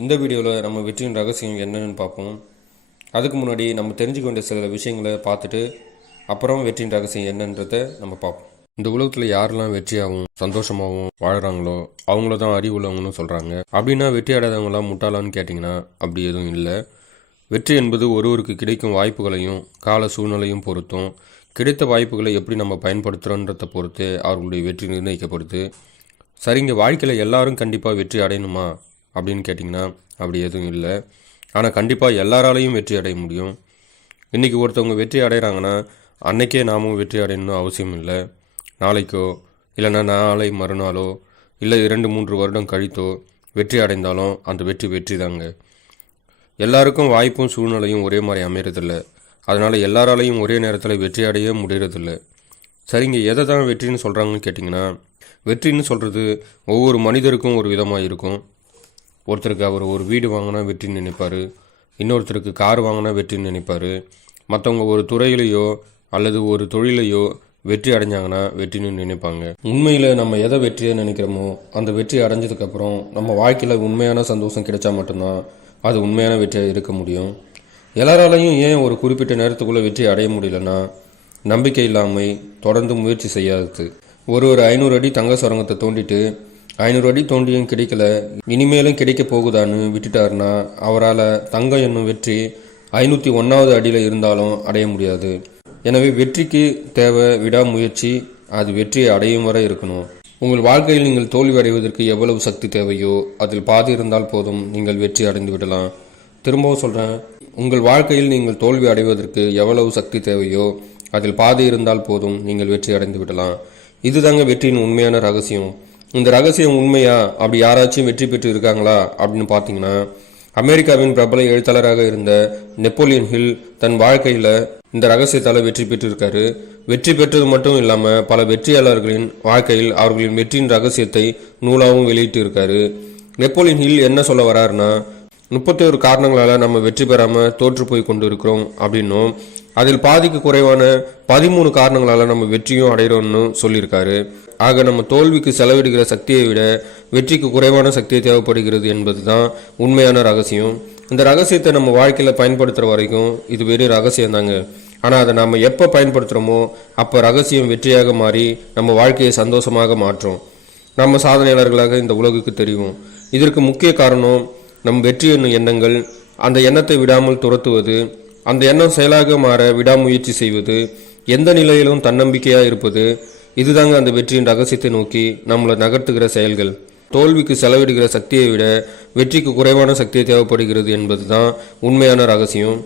இந்த வீடியோவில் நம்ம வெற்றியின் ரகசியம் என்னன்னு பார்ப்போம். அதுக்கு முன்னாடி நம்ம தெரிஞ்சுக்க வேண்டிய சில விஷயங்களை பார்த்துட்டு அப்புறம் வெற்றியின் ரகசியம் என்னன்றதை நம்ம பார்ப்போம். இந்த உலகத்தில் யாரெல்லாம் வெற்றியாகவும் சந்தோஷமாகவும் வாழறாங்களோ அவங்கள தான் அறிவுள்ளவங்கன்னு சொல்கிறாங்க. அப்படின்னா வெற்றி அடையாதவங்களாம் முட்டாளான்னு கேட்டிங்கன்னா அப்படி எதுவும் இல்லை. வெற்றி என்பது ஒருவருக்கு கிடைக்கும் வாய்ப்புகளையும் கால சூழ்நிலையும் பொறுத்தும், கிடைத்த வாய்ப்புகளை எப்படி நம்ம பயன்படுத்துகிறோன்றதை பொறுத்து அவர்களுடைய வெற்றி நிர்ணயிக்கப்படுது. சரிங்க, வாழ்க்கையில் எல்லாரும் கண்டிப்பாக வெற்றி அடையணுமா அப்படின்னு கேட்டிங்கன்னா அப்படி எதுவும் இல்லை. ஆனால் கண்டிப்பாக எல்லாராலையும் வெற்றி அடைய முடியும். இன்றைக்கி ஒருத்தவங்க வெற்றி அடைகிறாங்கன்னா அன்றைக்கே நாமும் வெற்றி அடையணும்னு அவசியம் இல்லை. நாளைக்கோ இல்லைன்னா நாளை மறுநாளோ இல்லை 2-3 வருடம் கழித்தோ வெற்றி அடைந்தாலும் அந்த வெற்றி தாங்க. எல்லாருக்கும் வாய்ப்பும் சூழ்நிலையும் ஒரே மாதிரி அமையறதில்ல. அதனால் எல்லாராலையும் ஒரே நேரத்தில் வெற்றி அடைய முடியறதில்ல. சரிங்க, எதை தான் வெற்றின்னு சொல்கிறாங்கன்னு கேட்டிங்கன்னா, வெற்றின்னு சொல்கிறது ஒவ்வொரு மனிதருக்கும் ஒரு விதமாக இருக்கும். ஒருத்தருக்கு அவர் ஒரு வீடு வாங்கினா வெற்றின்னு நினைப்பார், இன்னொருத்தருக்கு கார் வாங்கினா வெற்றின்னு நினைப்பார். மற்றவங்க ஒரு துறையிலையோ அல்லது ஒரு தொழிலையோ வெற்றி அடைஞ்சாங்கன்னா வெற்றின்னு நினைப்பாங்க. உண்மையில் நம்ம எதை வெற்றியை நினைக்கிறோமோ அந்த வெற்றி அடைஞ்சதுக்கப்புறம் நம்ம வாழ்க்கையில் உண்மையான சந்தோஷம் கிடைச்சா மட்டும்தான் அது உண்மையான வெற்றியாக இருக்க முடியும். எல்லாராலையும் ஏன் ஒரு குறிப்பிட்ட நேரத்துக்குள்ளே வெற்றி அடைய முடியலன்னா நம்பிக்கை இல்லாமல் தொடர்ந்து முயற்சி செய்யாதது. ஒரு 500 அடி தங்க சுரங்கத்தை தோண்டிட்டு 500 அடி தோண்டியும் கிடைக்கல, இனிமேலும் கிடைக்க போகுதான்னு விட்டுட்டாருன்னா அவரால் தங்கம் என்னும் வெற்றி 501வது அடியில் இருந்தாலும் அடைய முடியாது. எனவே வெற்றிக்கு தேவை விடாமுயற்சி. அது வெற்றியை அடையும் வரை இருக்கணும். உங்கள் வாழ்க்கையில் நீங்கள் தோல்வி அடைவதற்கு எவ்வளவு சக்தி தேவையோ அதில் பாதி இருந்தால் போதும், நீங்கள் வெற்றி அடைந்து விடலாம். திரும்பவும் சொல்கிறேன், உங்கள் வாழ்க்கையில் நீங்கள் தோல்வி அடைவதற்கு எவ்வளவு சக்தி தேவையோ அதில் பாதி இருந்தால் போதும், நீங்கள் வெற்றி அடைந்து விடலாம். இதுதாங்க வெற்றியின் உண்மையான ரகசியம். இந்த ரகசியம் உண்மையா, அப்படி யாராச்சும் வெற்றி பெற்று இருக்காங்களா அப்படின்னு பார்த்தீங்கன்னா, அமெரிக்காவின் பிரபல எழுத்தாளராக இருந்த நெப்போலியன் ஹில் தன் வாழ்க்கையில் இந்த ரகசியத்தால் வெற்றி பெற்றிருக்காரு. வெற்றி பெற்றது மட்டும் இல்லாமல் பல வெற்றியாளர்களின் வாழ்க்கையில் அவர்களின் வெற்றியின் ரகசியத்தை நூலாகவும் வெளியிட்டு இருக்காரு. நெப்போலியன் ஹில் என்ன சொல்ல வராருன்னா, 31 காரணங்களால் நம்ம வெற்றி பெறாமல் தோற்று போய் கொண்டு இருக்கிறோம் அப்படின்னும், அதில் பாதிக்கு குறைவான 13 காரணங்களால் நம்ம வெற்றியும் அடைகிறோம்னு சொல்லியிருக்காரு. ஆக நம்ம தோல்விக்கு செலவிடுகிற சக்தியை விட வெற்றிக்கு குறைவான சக்தியை தேவைப்படுகிறது என்பது தான் உண்மையான ரகசியம். இந்த ரகசியத்தை நம்ம வாழ்க்கையில் பயன்படுத்துகிற வரைக்கும் இது வெறும் ரகசியம் தாங்க. ஆனால் அதை நம்ம எப்போ பயன்படுத்துகிறோமோ அப்போ ரகசியம் வெற்றியாக மாறி நம்ம வாழ்க்கையை சந்தோஷமாக மாற்றும். நம்ம சாதனையாளர்களாக இந்த உலகுக்கு தெரியும். இதற்கு முக்கிய காரணம் நம் வெற்றி என்னும் எண்ணங்கள், அந்த எண்ணத்தை விடாமல் துரத்துவது, அந்த எண்ணம் செயலாக மாற விடாமுயற்சி செய்வது, எந்த நிலையிலும் தன்னம்பிக்கையாக இருப்பது, இதுதாங்க அந்த வெற்றியின் ரகசியத்தை நோக்கி நம்மளை நகர்த்துகிற செயல்கள். தோல்விக்கு செலவிடுகிற சக்தியை விட வெற்றிக்கு குறைவான சக்தியை தேவைப்படுகிறது என்பது தான் உண்மையான ரகசியம்.